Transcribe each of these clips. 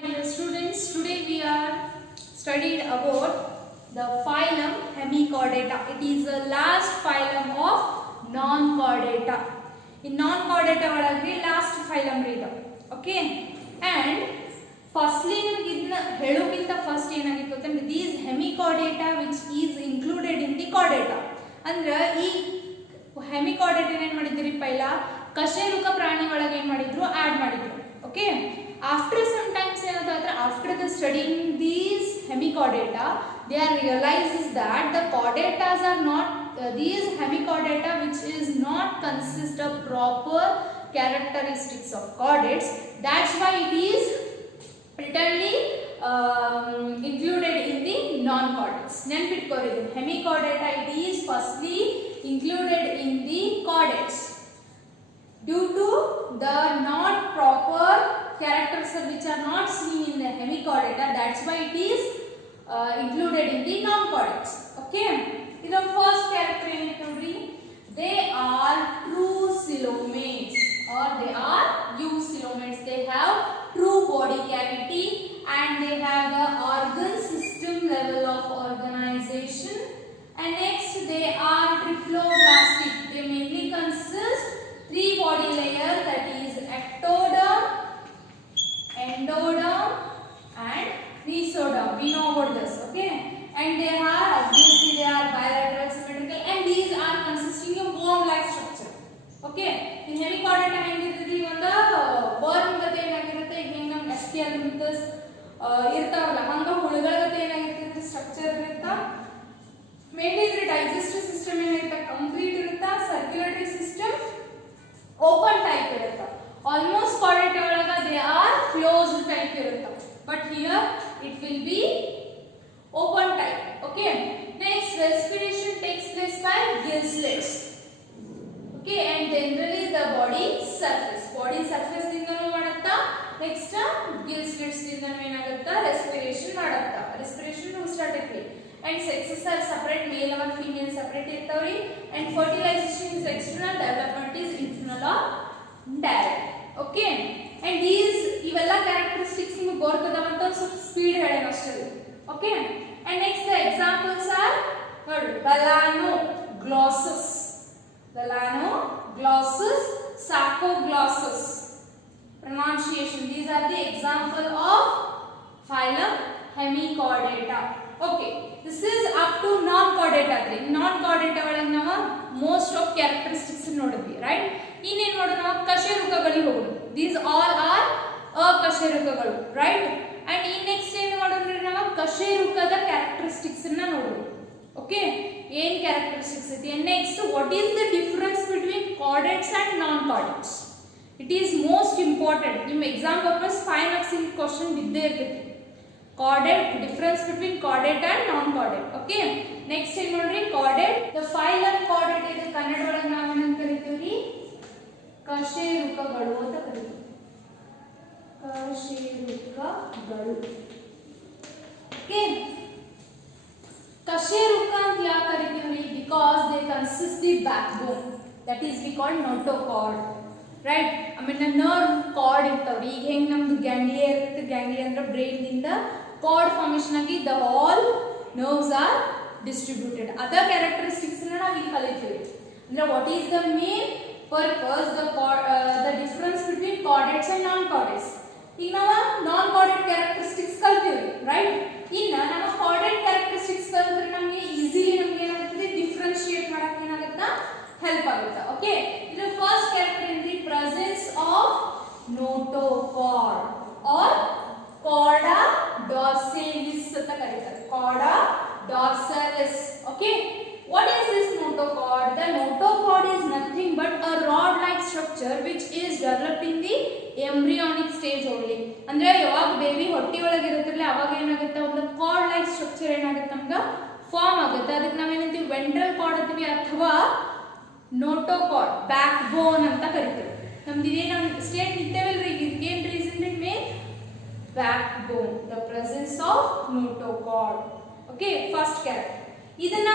Dear students, today we are studied about the phylum Hemichordata. It is the last phylum of non-chordata. In non-chordata ಒಳಗೆ last phylum ಇದು. Okay? And firstly ನಿಮಗೆ ಇದನ್ನ ಹೇಳೋಕ್ಕಿಂತ first ಏನಾಗಿತ್ತು ಅಂದ್ರೆ these hemichordata which is included in the chordata. ಅಂದ್ರೆ ಈ hemichordata ಏನು ಮಾಡಿದ್ರಿ ಪೈಲ ಕಶೇರುಕ ಪ್ರಾಣಿ ಒಳಗೆ ಏನು ಮಾಡಿದ್ರು ಆಡ್ ಮಾಡಿದ್ರು. Okay? After some times after the studying these hemichordata, they are realizes that the chordatas are not these hemichordata which is not consist of proper characteristics of chordates. That's why it is writtenly included in the non-chordates. Nenpitkovari hemichordata it is firstly included in the chordates due to the not proper characters which are not seen in the hemichordata. That's why it is included in the non-chordates. Okay, the first character in it, they are true coelomates or they are eucoelomates. They have true body cavity and they have the organ system level of organization. And next they are triploblastic. They mainly consist three body layers, that is ectoderm, endoderm and mesoderm. We know about this. Okay, and they are obviously they are bilateral, symmetrical, and these are consisting of worm-like structure. Okay, in hemichordata ಹೆಂಗಿರ್ತದೆ ಒಂದು worm ಗತೆ ಏನಾಗಿರುತ್ತೆ, ಈಗ ಹೆಂಗೆ ನಮ್ಮ ಎಸ್ಕಿಯಲ್ಮಿಂತಸ್ ಇರ್ತಾವಲ್ಲ ಹಂಗ ಹುಳುಗಳ ಗತೆ ಏನಾಗಿರ್ತದೆ ಸ್ಟ್ರಕ್ಚರ್ ಇರುತ್ತಾ. ಮೇನ್ಲಿ ಇದ್ರ ಡೈಜೆಸ್ಟಿವ್ ಸಿಸ್ಟಮ್ ಏನಾಗಿರುತ್ತೆ ಕಂಪ್ಲೀಟ್ ಇರುತ್ತಾ, ಸರ್ಕ್ಯುಲೇಟರಿ ಸಿಸ್ಟಮ್ ಓಪನ್ ಟೈಪ್ ಇರುತ್ತೆ. Almost chordata ಒಳಗ they are closed type ಇರುತ್ತೆ, but here it will be open type. Okay, next respiration takes place by gill slits. Okay, and generally the body surface ದಿಂದನೂ ಮಾಡುತ್ತಾ, next gill slits ದಿಂದನೂ ಏನಾಗುತ್ತಾ respiration ಮಾಡುತ್ತಾ. respiration two-statically, and sexes are separate, male and female separate ಇರ್ತಾವ್ರಿ, and fertilization is external, development is internal or direct. Okay, and these ಇವೆಲ್ಲ characteristics ನಿಮಗೆ ಗೊತ್ತದವಂತ ಸ್ವಲ್ಪ speed ಹೇಳೋಣ ಅಷ್ಟೇ. Okay, and next the examples are ನೋಡಿ Balanoglossus, Sarcoglossus pronunciation. These are the example of phylum Hemichordata. Okay, this is up to non-chordata. Non-chordata ಒಳಗೆ ನಾವು most of characteristics ನೋಡಿದ್ವಿ, right? ಇನ್ನೇನು ನೋಡೋಣ ನಾವು ಕಶೇರುಕಗಳಿಗೆ ಹೋಗೋಣ. These all are ಅಕಶೇರುಕಗಳು, right? And in next ಏನು ಮಾಡೋಣ ನಾವು ಕಶೇರುಕದ characteristics ಅನ್ನು ನೋಡೋಣ. Okay, ಏನ್ characteristics ಐತಿ. And next what is the difference between chordates and non-chordates? It is most important. ನಿಮ್ಮ exam purpose 5 marks in question ಬಿದ್ದೇ ಇರ್ತೈತಿ. Chordate, difference between chordate and non-chordate. Okay, next ಏನು ನೋಡ್ರಿ chordate. The phylum chordate ಇದು ಕನ್ನಡ ಒಳಗೆ ನಾವು ಏನಂತ ಕರಿತೀವಿ, ಕಶೇರುಕಗಳು ಅಂತ ಕರೀತೀವಿ. ಕಶೇರುಕಗಳು. Okay, ಕಶೇರುಕ ಅಂತ ಯಾಕೆ ಕರಿತೀವಿ, because they consist the backbone, that is we call notochord, right? ಆಮೇಲೆ nerve cord ಇರ್ತಾವ್ರಿ. ಈಗ ಹೆಂಗ್ ನಮ್ದು ಗ್ಯಾಂಗ್ಲಿಯಾ ಇರುತ್ತೆ, ಗ್ಯಾಂಗ್ಲಿಯಾ ಅಂದ್ರೆ ಬ್ರೈನ್ ದಿಂದ cord formation ಆಗಿ the all nerves are distributed. other characteristics na ನಾವು ಇಲ್ಲಿ ಕಲಿತೀವಿ. ಅಂದ್ರೆ what is the main purpose, the difference between chordates and non-chordates. ಈಗ ನಾವು non-chordate characteristics ಕಲಿತೀವಿ, right? ಇನ್ನ ನಾವು chordate characteristics ಕಲಿತ್ರೆ ನಮಗೆ ಈಜಿಲಿ ನಮಗೆ ಏನಾಗುತ್ತೆ ಡಿಫರೆನ್ಶಿಯೇಟ್ ಮಾಡಕ್ಕೆ ಏನಾಗುತ್ತೆ ಹೆಲ್ಪ್ ಆಗುತ್ತೆ. ಓಕೆ, ಇದು first character in the presence of notochord or chorda dorsalis ಅಂತ ಕರೀತಾರೆ. chorda dorsalis. Okay, what is this notochord? The notochord is nothing but a rod like structure which is developed in the embryonic stage only. ಅಂದ್ರೆ ಯಾವಾಗ baby ಹೊಟ್ಟೆ ಒಳಗೆ ಇರುತ್ತಲ್ಲ ಅವಾಗ ಏನಾಗುತ್ತೆ ಒಂದು cord like structure ಏನಾಗುತ್ತೆ ನಮಗೆ ಫಾರ್ಮ್ ಆಗುತ್ತೆ. ಅದಕ್ಕೆ ನಾವೇನಂತೀವಿ ವೆಂಟ್ರಲ್ ಕಾರ್ಡ್ ಅಂತೀವಿ ಅಥವಾ notochord, backbone ಅಂತ ಕರೀತೀವಿ. ನಮ್ದು ಇದೇ ನಾವು ಸ್ಟೇಟ್ ನಿಂತೇವಲ್ರಿ, ಇದಕ್ಕೇನು ರೀಸನ್ ರೀ main backbone, the presence of notochord. Okay, first character. ಇದನ್ನ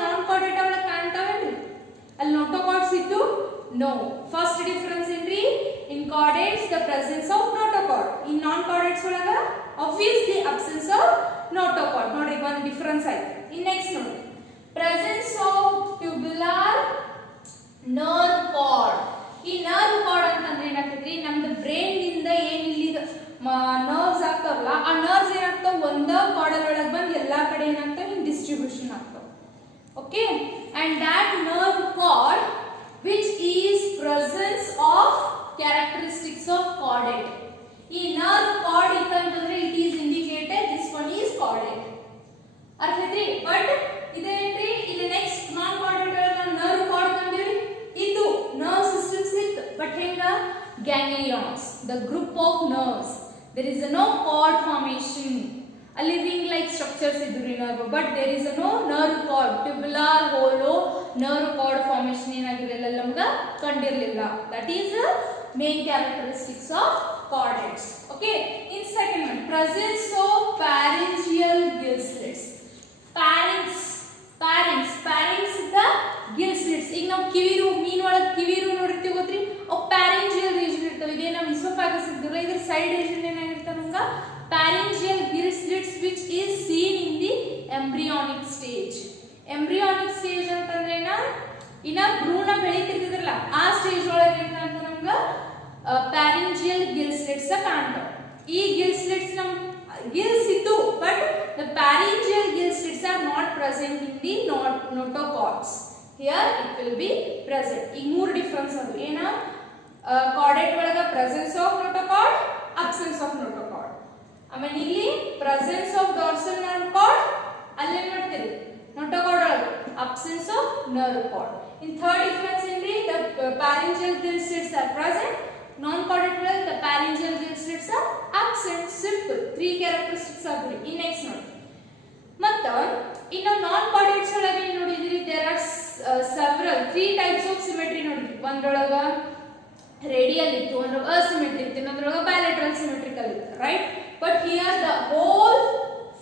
non-chordata ಒಳಗೆ ಕಾಣ್ತಾವೇನ್ರಿ, ಅಲ್ಲಿ notochords ಇದ್ದು No. First difference in chordates, the presence of notochord. Notochord. ಈ ನಾನ್ ಕಾರ್ಡೆಟ್ಸ್ ಒಳಗ obviously absence of notochord. ನೋಡ್ರಿ ಒಂದು ಡಿಫರೆನ್ಸ್ ಆಯ್ತು. ಇನ್ ನೆಕ್ಸ್ಟ್ ನೋಡಿ presence of tubular nerve cord. ಈ nerve cord ಅಂತಂದ್ರೆ ಏನಾಗ್ತದ್ರಿ, ನಮ್ದು ಬ್ರೈನ್ ನಿಂದ ಏನ್ ಇಲ್ಲಿ ನರ್ವ್ಸ್ ಆಗ್ತಾವಲ್ಲ, ಆ ನರ್ವ್ಸ್ ಏನಾಗ್ತಾವ ಒಂದ ಕಾರ್ಡ್ ಒಳಗೆ ಬಂದು ಎಲ್ಲಾ ಕಡೆ ಏನಾಗ್ತಾವ ಹಿಂಗ್ ಡಿಸ್ಟ್ರಿಬ್ಯೂಷನ್ ಆಗ್ತಾವ. Okay, and that nerve cord which is presence of characteristics of chordate. ಈ nerve cord ಇತ್ತಂತಂದ್ರೆ it is indicated this one is chordate. ಅರ್ಥ ಐತಿ? ಬಟ್ ಇದೇನ್ರಿ, ಇಲ್ಲಿ ನೆಕ್ಸ್ಟ್ ನಾನ್ chordate ಒಳಗ nerve cord ಅಂತೀವಿ, ಇದು nerve systems ಇತ್ತು. ಬಟ್ ಹೆಂಗ ganglions, the group of nerves. There is no cord formation. ಅಲ್ಲಿ ring like structures ಇದ್ರಿ nerve, but there is no nerve cord, tubular hollow nerve cord formation ಏನಾಗಿರಲಿಲ್ಲ, ನಮ್ಗೆ ಕಂಡಿರಲಿಲ್ಲ. That is the main characteristics of chordates. Okay, in second one, presence of pharyngeal gill slits. Pharynx the gill slits. ಈಗ ನಾವು ಕಿವಿರು, ಮೀನೊಳಗೆ ಕಿವಿರು ನೋಡಿರ್ತೀವಿ ಗೊತ್ತ್ರಿ, ಅವು pharyngeal region ಇರ್ತವೆ. ಇದೇ ನಾವು esophagus ಇದ್ದಿಲ್ಲ, ಇದ್ರ ಸೈಡ್ region ಏನಾಗಿರ್ತವೆ ನಮ್ಗೆ pharyngeal gill slits which is seen in the embryonic stage. Embryonic stage ಅಂತಂದ್ರೆ ಇನ್ನ ಭ್ರೂಣ ಬೆಳೀತಿರ್ತಿದ್ರಲ್ಲ ಆ ಸ್ಟೇಜ್ ಒಳಗೆ ಏನಂತ ನಮ್ಗೆ pharyngeal gill slits ಕಾಣ್ತಾವ. ಈ gill slits ನಮ್ gills ಇದ್ದು, but the pharyngeal gill slits are not present in the notochords. Here it will be present. ಈಗ ಮೂರು ಡಿಫರೆನ್ಸ್ ಅದು ಏನ, chordate ಒಳಗ presence of notochord, absence of notochord. ಆಮೇಲೆ ಇಲ್ಲಿ presence of dorsal nerve cord, ಅಲ್ಲಿ ಏನು ಮಾಡ್ತೀರಿ notochord ಒಳಗ absence of nerve cord. In third difference in the pharyngeal gill slits are present, non-chordate ಒಳಗ the pharyngeal gill slits are absent. Simple. Three characteristics are there. In next ನೋಡಿ ಮತ್ತ ಇನ್ನು non-chordates ಒಳಗೆ ನೋಡಿದ್ರಿ there are several three types of symmetry ನೋಡಿದ್ರಿ. ಒಂದೊಳಗ radial ಇತ್ತು, ಒಂದೊಳಗ asymmetry ಇತ್ತು, ಇನ್ನೊಂದೊಳಗ bilateral symmetrical ಇತ್ತು, right? But here the whole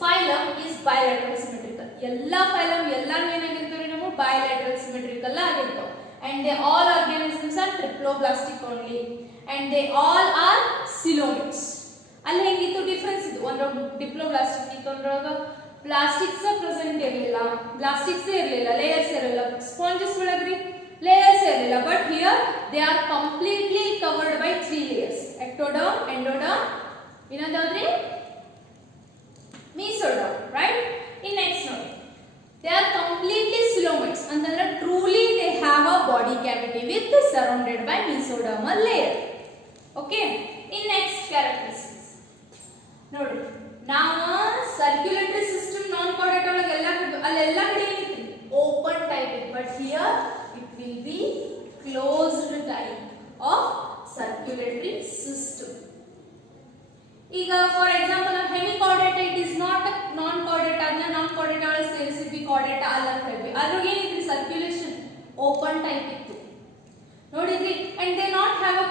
phylum is bilateral symmetrical. ಎಲ್ಲಾ phylum ಎಲ್ಲಾನು ಏನಾಗಿರ್ತಾವ್ರಿ ನಾವು bilateral symmetrical ಆಗಿರ್ತಾವ. And they all organisms are triploblastic only, and they all are coelomates. ಅಲ್ಲಿ ಹೆಂಗಿತ್ತು ಡಿಫರೆನ್ಸ್ ಇದು, ಒಂದೊಳಗ ಡಿಪ್ಲೋಬ್ಲಾಸ್ಟಿಕ್ ಇತ್ತು, ಒಂದೊಳಗ ಪ್ಲಾಸ್ಟಿಕ್ಸ್ ಪ್ರೆಸೆಂಟ್ ಇರಲಿಲ್ಲ, ಪ್ಲಾಸ್ಟಿಕ್ಸ್ ಇರಲಿಲ್ಲ, ಲೇಯರ್ಸ್ ಇರಲಿಲ್ಲ. ಸ್ಪಾಂಜಸ್ ಒಳಗ್ರಿ ಲೇಯರ್ಸ್ ಇರಲಿಲ್ಲ, but here they are completely covered by 3 layers, ectoderm, endoderm, ಇನ್ನೊಂದು ಯಾವ್ದ್ರಿ ಮೀಸೋಡರ್ಮ್, ರೈಟ್? ಇನ್ next ನೋಡಿ they are completely coelomates ಅಂತಂದ್ರೆ truly they have a body cavity with surrounded by mesodermal layer. Okay, in next characteristics ನೋಡಿ ನಾವು circulatory system non chordate ಒಳಗೆ ಅಲ್ಲೆಲ್ಲ ಕಡೆ ಏನಿದೆ open type, but here it will be closed type of circulatory system. ಈಗ for example hemichordate it is not non chordate, ಅದನ್ನ non chordate ಒಳಗೆ ಸೇರಿಸಿದ್ವಿ, chordate ಅಲ್ಲ ಅಂತ ಹೇಳ್ವಿ. ಅದ್ರಾಗ ಏನಿದ್ರಿ ಸರ್ಕ್ಯುಲೇಷನ್ ಓಪನ್ ಟೈಪ್ ಇತ್ತು ನೋಡಿದ್ರಿ. And they not have a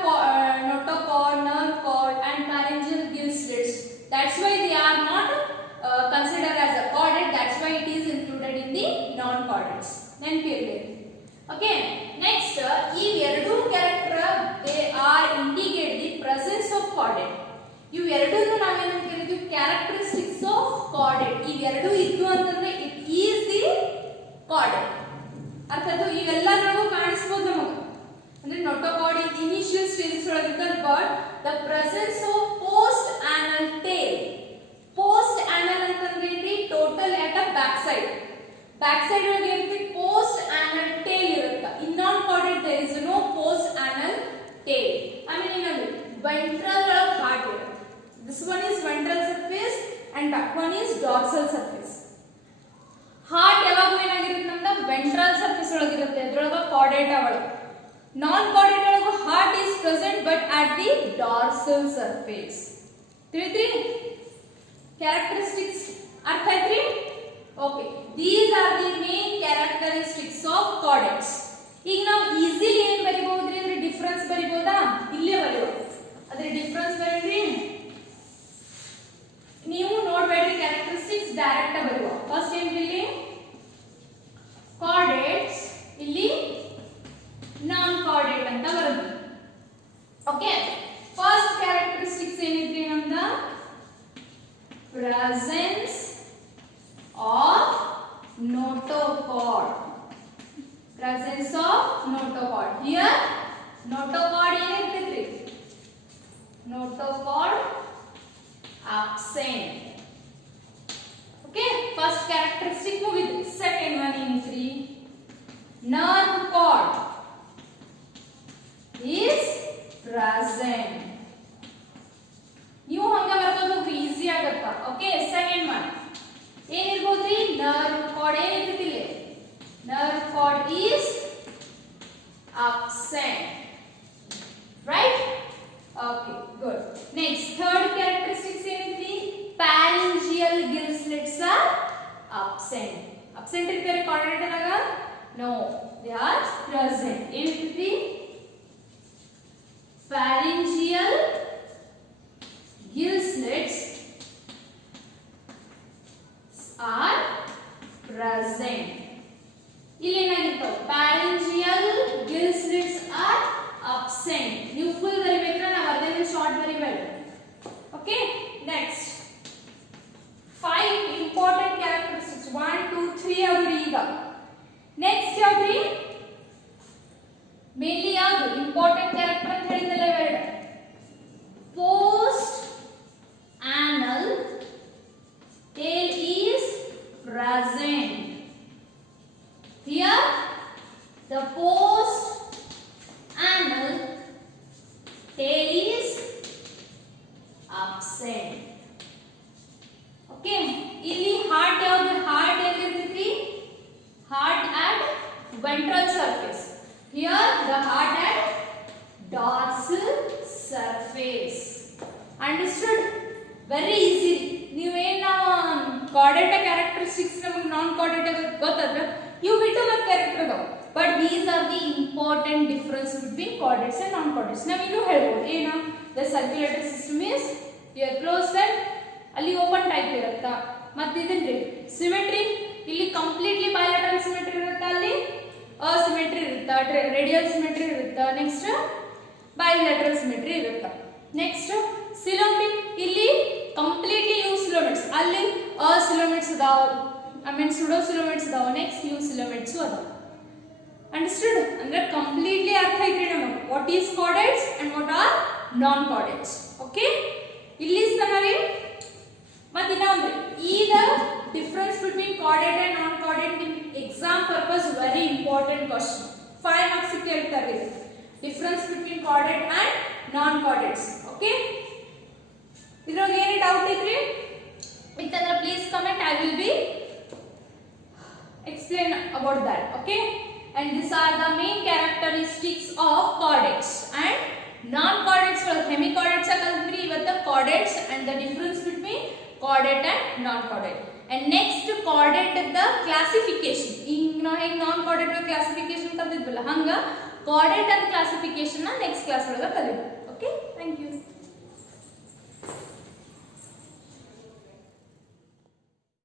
notochord, nerve cord and pharyngeal gill slits. That's why they are not considered as a chordate. That's why it is included in the non-chordates. ನೆನಪಿರಲಿ. Okay, next ಈ ಎರಡು character they are indicate the presence of chordate. ಇವೆರಡನ್ನು ನಾವೇನಂತ ಕರಿತೀವಿ characteristics of chordate. ಇವೆರಡು ಇದ್ದು ಅಂತಂದ್ರೆ it is the chordate. ಅರ್ಥಾತ್ ಇವೆಲ್ಲರಿಗೂ ಕಾಣಿಸ್ಬೋದು ನಮಗೆ, ಅಂದ್ರೆ ನೋಟೋಕಾರ್ಡ್ ಇನಿಷಿಯಲ್ ಸ್ಟೇಜಸ್ ಒಳಗಿರ್ತಾರೆ, but the presence of post anal tail. Post anal ಅಂತಂದ್ರೆ ಏನ್ರಿ, total at a back side ಒಳಗೆ ಇರುತ್ತೆ ಪೋಸ್ಟ್ ಆನಲ್ ಟೇಲ್ ಇರುತ್ತೆ. In non chordate there is no post anal tail. ಆಮೇಲೆ ಇನ್ನೊಂದು ventral heart ಇರುತ್ತೆ. This one is ventral surface and that one is dorsal surface. Heart ಯಾವಾಗಲೂ ಏನಾಗಿರುತ್ತೆ ನಮ್ದು ventral surface ಒಳಗಿರುತ್ತೆ, ಅದರೊಳಗೆ chordate ಒಳಗೆ. Non chordate ಒಳಗೆ heart is present but at the dorsal surface. ತಿಳಿದ್ರಿ characteristics ಅರ್ಥ ಆಯ್ತ್ರಿ? Okay, these are the main characteristics of chordates. ಈಗ ನಾವು ಈಸಿಲಿ ಏನು ಬರಿಬಹುದ್ರಿ ಅಂದ್ರೆ ಡಿಫರೆನ್ಸ್ ಬರಿಬಹುದಾ? ಇಲ್ಲೇ ಬರೆಯೋದು. ಅದ್ರ ಡಿಫರೆನ್ಸ್ ಬರೀರಿ, ನೀವು ನೋಡಬೇಡ್ರಿ ಕ್ಯಾರೆಕ್ಟರಿಸ್ಟಿಕ್ಸ್, ಡೈರೆಕ್ಟ್ ಬರೆಯುವ. ಫಸ್ಟ್ ಏನ್ ಇಲ್ಲಿ ಕಾರ್ಡೇಟ್ಸ್, ಇಲ್ಲಿ ನಾನ್ ಕಾರ್ಡೇಟ್ ಅಂತ ಬರುತ್ತೆ. ಓಕೆ, ಫಸ್ಟ್ ಕ್ಯಾರೆಕ್ಟರಿಸ್ಟಿಕ್ಸ್ ಏನಿದೆ presence of notochord. Presence of notochord. Here notochord ಏನಿರ್ತೈತ್ರಿ? Notochord absent. Okay, first characteristic ಮುಗಿತು. Second one ಏನಿತ್ರಿ? Nerve cord is present. ನೀವು ಹಂಗ ಬರ್ಕೊಂಡು ಹೋಗ್ರಿ, ಈಸಿ ಆಗತ್ತಾ. ಓಕೆ, ಸೆಕೆಂಡ್ ಒನ್ ಏನಿರ್ಬೋದ್ರಿ? ನರ್ವ್ ಕಾರ್ಡ್ ಏನಿರ್ತೈತಿ? Nerve cord is absent. Right? Okay, good. Next, third characteristics ಏನೈತಿ? Pharyngeal gill slits are absent. Absent ಇರ್ತಾರೆ chordata ನಾಗ? No, they are present. ಏನೈತಿ? Pharyngeal gill slits are present. ಇಲ್ಲಿ ಏನಾಗಿತ್ತು? Pharyngeal gill slits are absent. ನೀವು full ಬರಿಬೇಕ್ರ, ನಾವು ಅರ್ಧನೇ ಶಾರ್ಟ್ ಬರಿಬೇಡ. ಓಕೆ, ನೆಕ್ಸ್ಟ್ 5 ಇಂಪಾರ್ಟೆಂಟ್ ಕ್ಯಾರೆಕ್ಟರಿಸ್ಟಿಕ್ಸ್ 1 2 3 ಅವ್ರಿ. ಈಗ ನೆಕ್ಸ್ಟ್ ಯಾವ್ದ್ರಿ? ಮೇನ್ಲಿ ಯಾವ್ದು ಇಂಪಾರ್ಟೆಂಟ್ ಕ್ಯಾರೆಕ್ಟರ್ ಅಂತ ಹೇಳಿದಲ್ಲ ಇವೆರಡು. Post anal tail is present. Here the post anal tail is absent. Okay, ಇಲ್ಲಿ heart ಯಾವುದು? Heart ಎಲ್ಲಿರ್ತೈತಿ? Heart at ventral surface. Here the heart at dorsal surface. Understood? Very easy. ನೀವೇನ್ ನಾವು ಕಾರ್ಡೇಟ characteristics ನಮಗೆ ನಾನ್ ಕಾರ್ಡೇಟ ಗೊತ್ತಾದ್ರೆ ಇವು ಬಿಟ್ಟು ಮತ್ತೆ ಕ್ಯಾರೆಕ್ಟರ್ ಅದಾವ. But these are the important difference between chordates and non chordates. ನಾವು ಇನ್ನೂ ಹೇಳ್ಬೋದು ಏನು? The circulatory system is your close that ಅಲ್ಲಿ ಓಪನ್ ಟೈಪ್ ಇರುತ್ತಾ. ಮತ್ತೆ ಇದೇನ್ರಿ ಸಿಮೆಟ್ರಿ, ಇಲ್ಲಿ ಕಂಪ್ಲೀಟ್ಲಿ ಬೈಲಾಟರಲ್ ಸಿಮೆಟ್ರಿ ಇರುತ್ತಾ, ಅಲ್ಲಿ ಅಸಿಮೆಟ್ರಿ ಇರುತ್ತಾ, ರೇಡಿಯಲ್ ಸಿಮೆಟ್ರಿ ಇರುತ್ತಾ, ನೆಕ್ಸ್ಟ್ ಬೈಲಾಟರಲ್ ಸಿಮೆಟ್ರಿ ಇರುತ್ತಾ. ನೆಕ್ಸ್ಟ್ ಸಿಲೋಮಿಕ್, ಇಲ್ಲಿ ಕಂಪ್ಲೀಟ್ಲಿ ಯು ಸಿಲೋಮಿಟ್ಸ್, ಅಲ್ಲಿ ಸಿಲೋಮಿಟ್ಸ್ ಅದಾವ, ಐ ಮೀನ್ ಸುಡೋ ಸಿಲೋಮಿಟ್ಸ್ ಅದಾವ, ನೆಕ್ಸ್ಟ್ ಯು ಸಿಲೋಮಿಟ್ಸ್ ಅದಾವ. ಅಂಡರ್ಸ್ಟುಡ್? ಅಂದ್ರೆ ಕಂಪ್ಲೀಟ್ಲಿ ಅರ್ಥ ಐತ್ರಿ ನಮಗೆ what is chordates and what are non chordates. Okay, ಇಲ್ಲಿ ಸರಿ. ಮತ್ತೆ ಇನ್ನೊಂದು, ಈಗ difference between chordate and non chordate ನಿಮ್ಗೆ exam purpose very important question. 5 marks ಕೇಳ್ತಾರೆ difference between chordate and non chordates. Okay, ಇದ್ರಾಗ ಏನು ಡೌಟ್ ಐತ್ರಿ ಇತ್ತಂದ್ರೆ please comment, I will be explain about that. Okay, and these are the main characteristics of chordates and non-chordates. Hemichordates kaltri ivatta chordates and the difference between chordate and non-chordate. And next chordate the classification. Inga heng non-chordate classification kaltidvalla hanga chordate and classification na next class olaga kalibu. Okay, thank you.